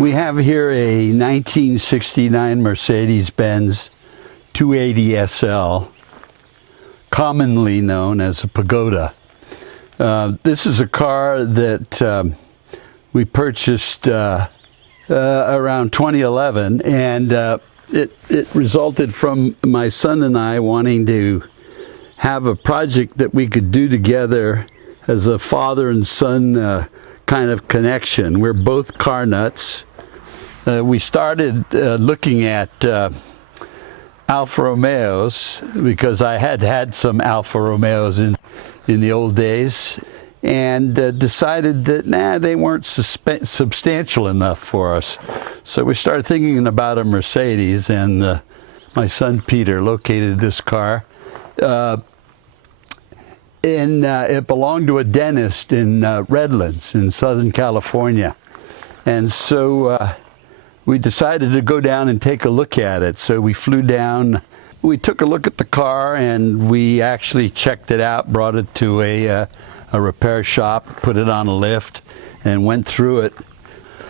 We have here a 1969 Mercedes-Benz 280 SL, commonly known as a Pagoda. This is a car that we purchased around 2011, and it resulted from my son and I wanting to have a project that we could do together as a father and son kind of connection. We're both car nuts. We started looking at Alfa Romeos because I had some Alfa Romeos in the old days, and decided that they weren't substantial enough for us. So we started thinking about a Mercedes, and my son Peter located this car. It belonged to a dentist in Redlands in Southern California. And so we decided to go down and take a look at it. So we flew down, we took a look at the car, and we actually checked it out, brought it to a repair shop, put it on a lift, and went through it.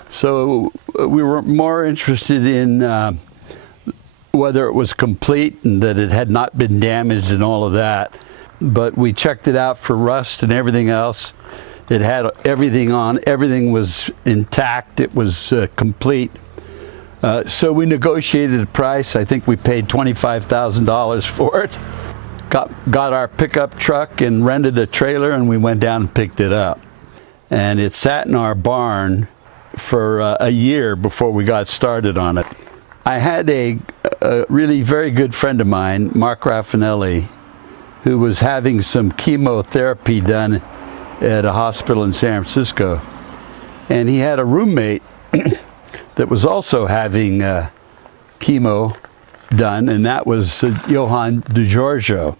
So we were more interested in whether it was complete and that it had not been damaged and all of that. But we checked it out for rust and everything else. It had everything on, everything was intact, it was complete. So we negotiated a price. I think we paid $25,000 for it. Got our pickup truck and rented a trailer, and we went down and picked it up. And it sat in our barn for a year before we got started on it. I had a really very good friend of mine, Mark Raffinelli, who was having some chemotherapy done at a hospital in San Francisco. And he had a roommate that was also having chemo done, and that was Johann DiGiorgio.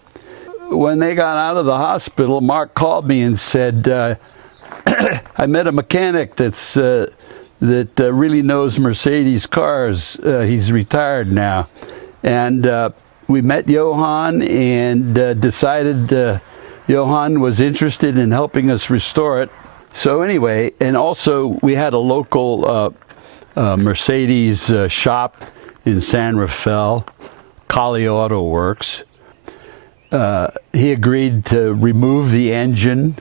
When they got out of the hospital, Mark called me and said, I met a mechanic that really knows Mercedes cars. He's retired now. And we met Johann and decided Johann was interested in helping us restore it. So anyway, and also we had a local Mercedes shop in San Rafael, Collie Auto Works. He agreed to remove the engine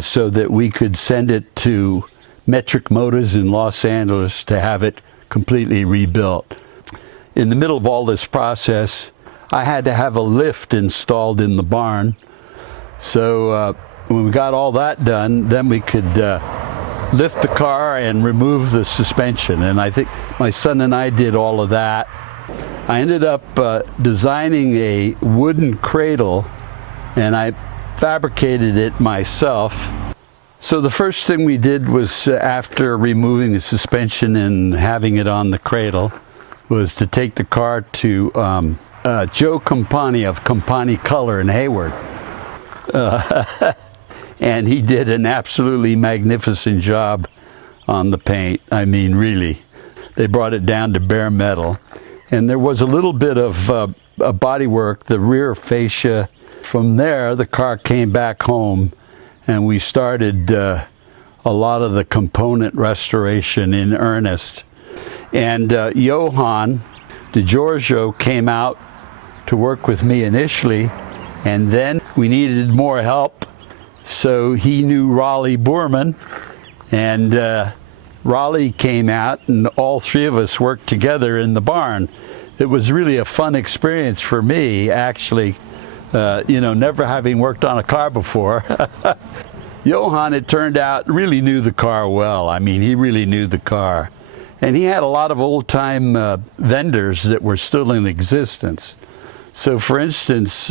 so that we could send it to Metric Motors in Los Angeles to have it completely rebuilt. In the middle of all this process, I had to have a lift installed in the barn. So when we got all that done, then we could lift the car and remove the suspension. And I think my son and I did all of that. I ended up designing a wooden cradle, and I fabricated it myself. So the first thing we did was, after removing the suspension and having it on the cradle, was to take the car to Joe Compani of Compani Color in Hayward. And he did an absolutely magnificent job on the paint. I mean, really. They brought it down to bare metal. And there was a little bit of bodywork, the rear fascia. From there, the car came back home, and we started a lot of the component restoration in earnest. And Johann DiGiorgio came out to work with me initially, and then we needed more help. So he knew Raleigh Boorman, and Raleigh came out, and all three of us worked together in the barn. It was really a fun experience for me, actually, never having worked on a car before. Johann, it turned out, really knew the car well. I mean, he really knew the car. And he had a lot of old-time vendors that were still in existence. So, for instance,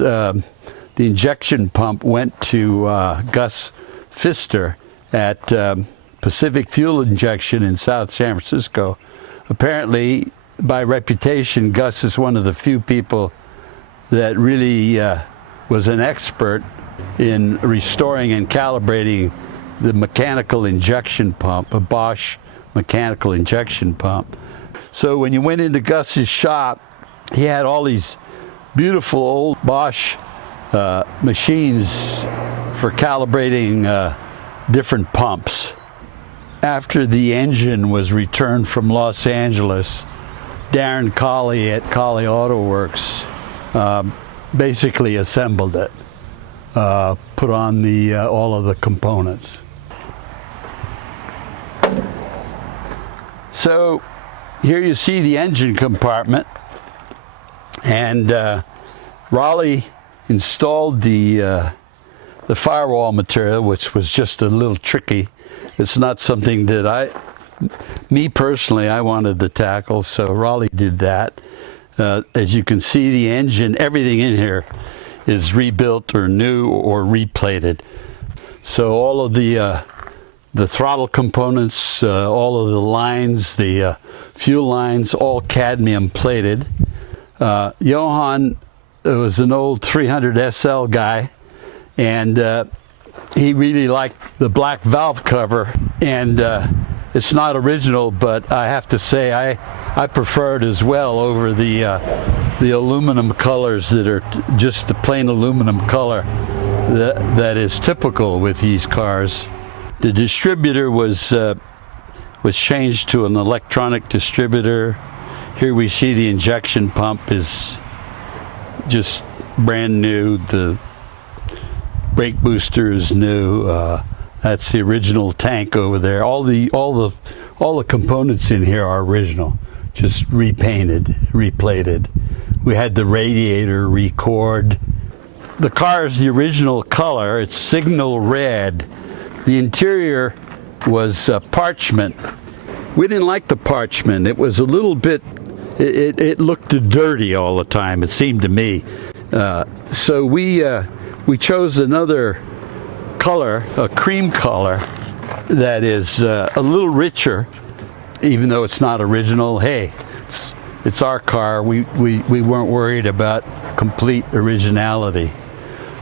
the injection pump went to Gus Pfister at Pacific Fuel Injection in South San Francisco. Apparently, by reputation, Gus is one of the few people that really was an expert in restoring and calibrating the mechanical injection pump, a Bosch mechanical injection pump. So when you went into Gus's shop, he had all these beautiful old Bosch machines for calibrating different pumps. After the engine was returned from Los Angeles, Darren Colley at Colley Auto Works basically assembled it, put on the all of the components. So here you see the engine compartment, and Raleigh installed the firewall material, which was just a little tricky. It's not something that me personally, I wanted to tackle, so Raleigh did that. As you can see, the engine, everything in here is rebuilt or new or replated. So all of the throttle components, all of the lines, the fuel lines, all cadmium plated. Johan was an old 300 SL guy, and he really liked the black valve cover, and it's not original, but I have to say I prefer it as well over the aluminum colors that are just the plain aluminum color that is typical with these cars. The distributor was changed to an electronic distributor. Here we see the injection pump is just brand new. The brake booster is new. That's the original tank over there. All the components in here are original, just repainted, replated. We had the radiator record. The car is the original color. It's signal red. The interior was parchment. We didn't like the parchment. It was a little bit. It looked dirty all the time. It seemed to me. So we chose another color, a cream color, that is a little richer, even though it's not original. Hey, it's our car. We weren't worried about complete originality.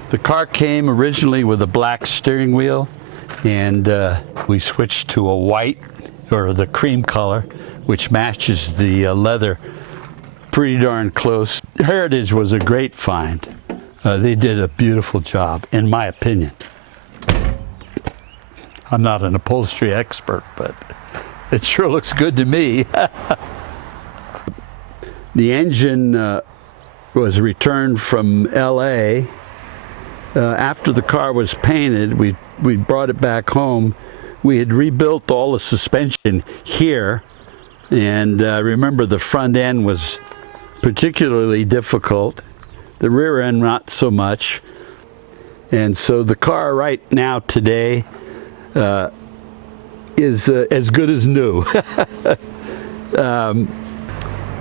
The car came originally with a black steering wheel, and we switched to a white, or the cream color, which matches the leather pretty darn close. Heritage was a great find. They did a beautiful job, in my opinion. I'm not an upholstery expert, but it sure looks good to me. The engine was returned from LA. After the car was painted, we brought it back home. We had rebuilt all the suspension here, and remember, the front end was particularly difficult. The rear end not so much. And so the car right now today is as good as new.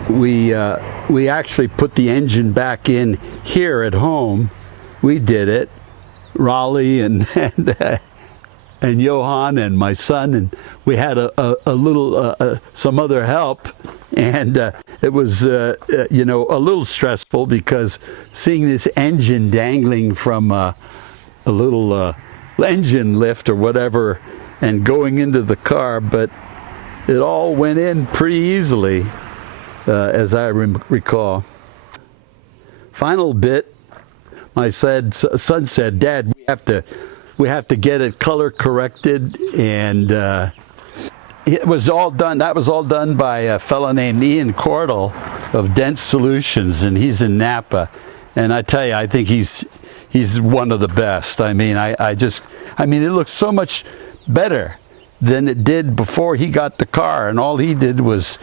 We actually put the engine back in here at home. We did it, Raleigh and Johan and my son, and we had a little some other help, and it was a little stressful because seeing this engine dangling from a little engine lift or whatever and going into the car, but it all went in pretty easily, as I recall. Final bit, my son said, "Dad, we have to get it color corrected," and it was all done. That was all done by a fellow named Ian Cordell of Dent Solutions, and he's in Napa. And I tell you, I think he's one of the best. I mean, it looks so much better than it did before he got the car, and all he did was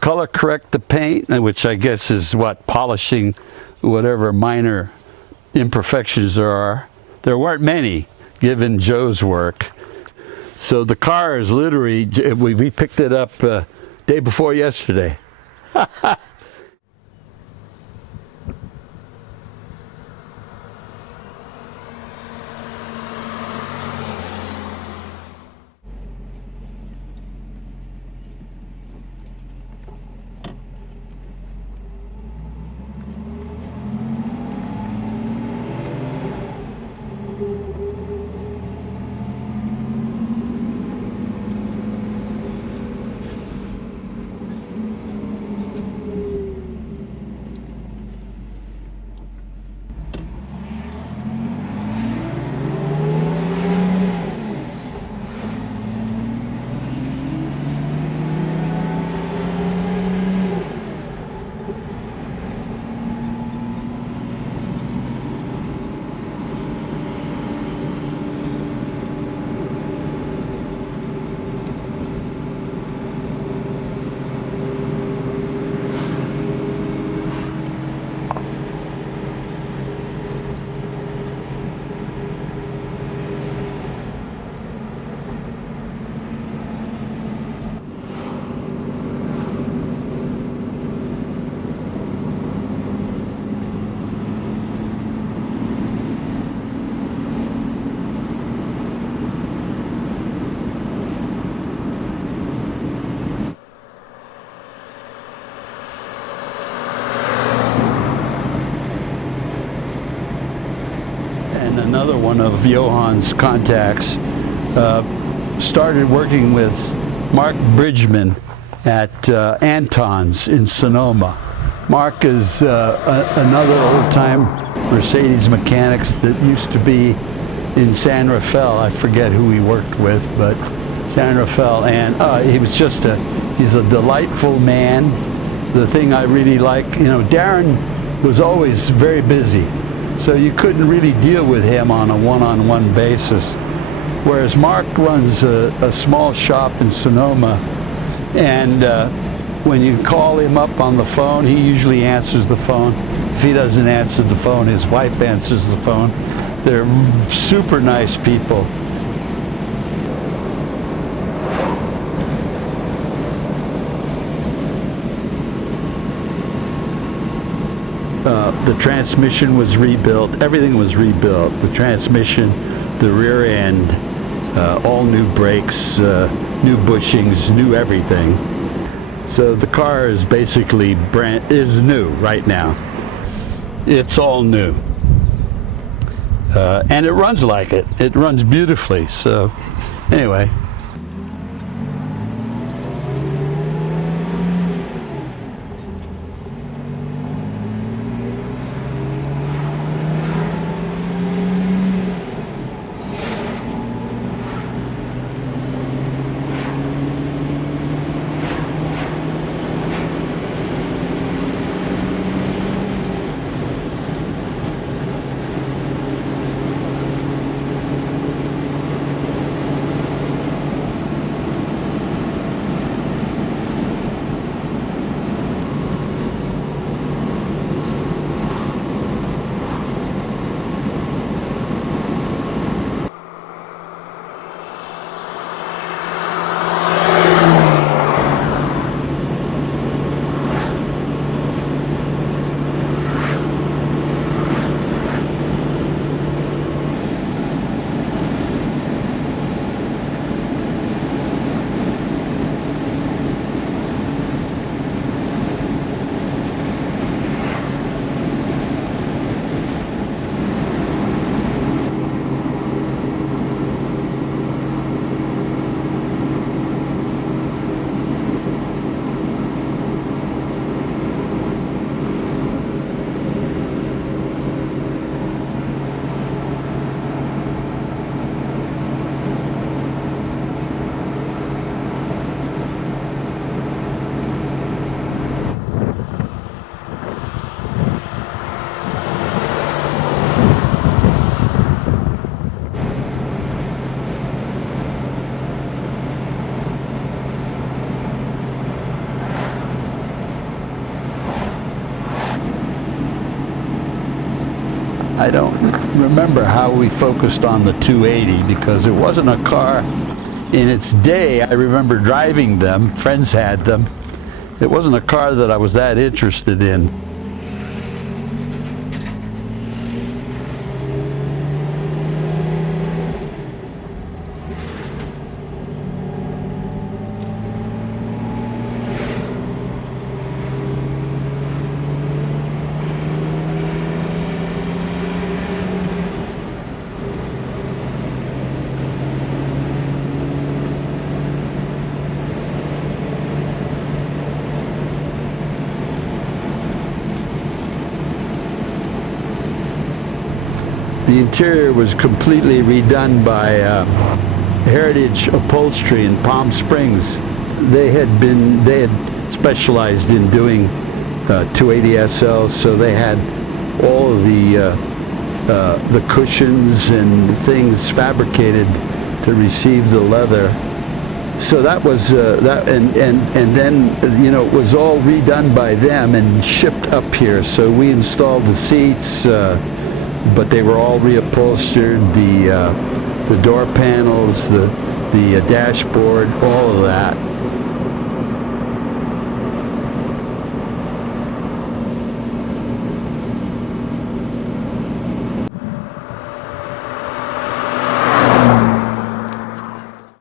color correct the paint, which I guess is polishing whatever minor imperfections there are. There weren't many, given Joe's work. So the car is literally, we picked it up day before yesterday. Johan, another one of Johan's contacts, started working with Mark Bridgman at Anton's in Sonoma. Mark is another old-time Mercedes mechanics that used to be in San Rafael. I forget who he worked with, but San Rafael, and he's a delightful man. The thing I really like, Darren was always very busy, so you couldn't really deal with him on a one-on-one basis. Whereas Mark runs a small shop in Sonoma, and when you call him up on the phone, he usually answers the phone. If he doesn't answer the phone, his wife answers the phone. They're super nice people. The transmission was rebuilt. Everything was rebuilt. The transmission, the rear end, all new brakes, new bushings, new everything. So the car is basically is new right now. It's all new. And it runs like it. It runs beautifully. So anyway. I don't remember how we focused on the 280 because it wasn't a car in its day. I remember driving them, friends had them. It wasn't a car that I was that interested in. The interior was completely redone by Heritage Upholstery in Palm Springs. They had specialized in doing 280 SLs, so they had all of the cushions and things fabricated to receive the leather. So that was that, and then it was all redone by them and shipped up here. So we installed the seats. But they were all reupholstered, the door panels, the dashboard, all of that.